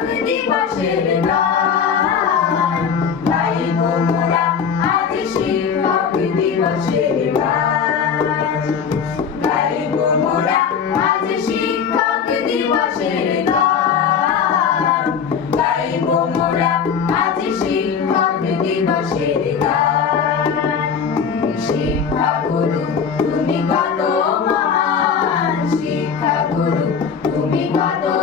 দিবসের গান তাই তোমরা আজ শিক্ষক দিবসের গান তাই তোমরা আজ শিক্ষক দিবসের গান তাই তোমরা আজ শিক্ষক দিবসের গান শিক্ষা গুরু তুমি কত তুমি কত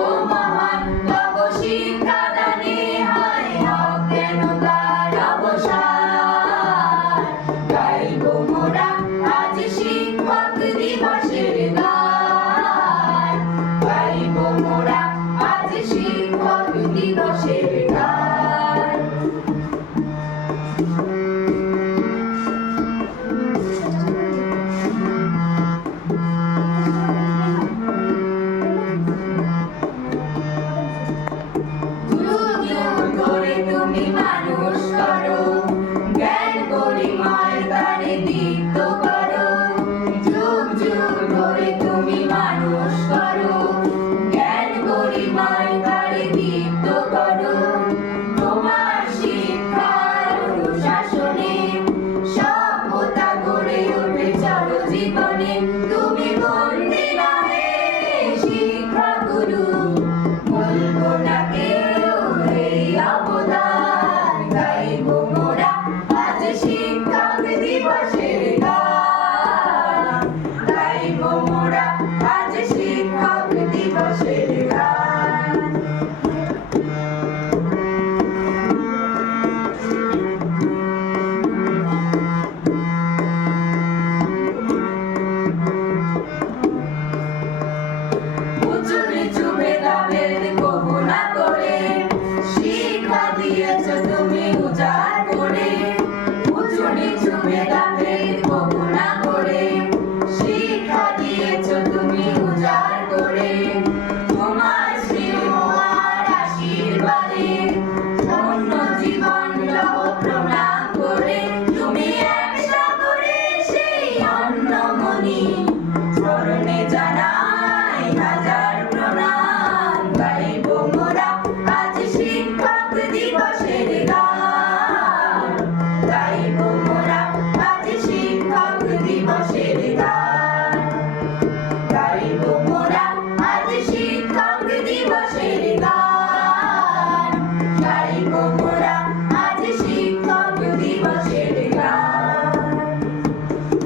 শিব মোরা আজ শিক্ষক দিবসের hacer.